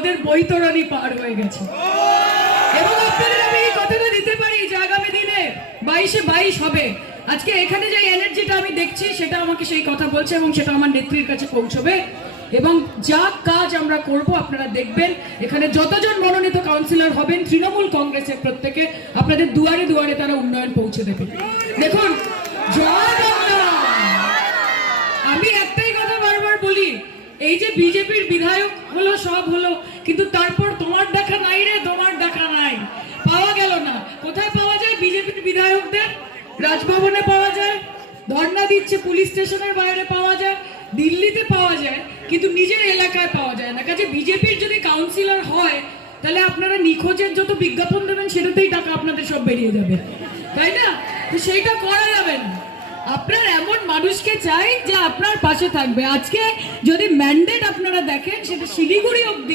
ওদের বৈতরণী পার হয়ে গেছে। এবং আপনাদের আমি এই কথাটা দিতে পারি যে আগামী দিনে 22-22 হবে। আজকে এখানে যে এনার্জিটা আমি দেখছি সেটা আমাকে সেই কথা বলছে এবং সেটা আমার নেত্রীর কাছে পৌঁছবে। এবং যা কাজ আমরা করব আপনারা দেখবেন, এখানে যতজন মনোনীত কাউন্সিলর হবেন তৃণমূল কংগ্রেসের প্রত্যেকে, আপনাদের দুয়ারে দুয়ারে তারা উন্নয়ন পৌঁছে দেবে। দেখুন, জয় বাংলা। আমি একটাই কথা বারবার বলি, এই যে বিজেপির বিধায়ক হলো, সব হলো, কিন্তু তারপর তোমার দেখা নাই রে, তোমার দেখা নাই, পাওয়া গেল না। কোথায় পাওয়া যায় বিজেপির বিধায়কদের? রাজভবনে পাওয়া যায়, ধর্ণা দিচ্ছে পুলিশ স্টেশনের বাইরে পাওয়া যায়, দিল্লিতে পাওয়া যায়, কিন্তু নিজের এলাকায় পাওয়া যায় না। কাজে বিজেপির যদি কাউন্সিলর হয় তাহলে আপনারা নিখোঁজের যত বিজ্ঞাপন দেবেন সেটাতেই টাকা আপনাদের সব বেরিয়ে যাবে, তাই না? তো সেইটা করা যাবে না। আপনার এমন মানুষকে চাই যে আপনার পাশে থাকবে। আজকে যদি ম্যান্ডেট আপনারা দেখেন সেটা শিলিগুড়ি অব্দি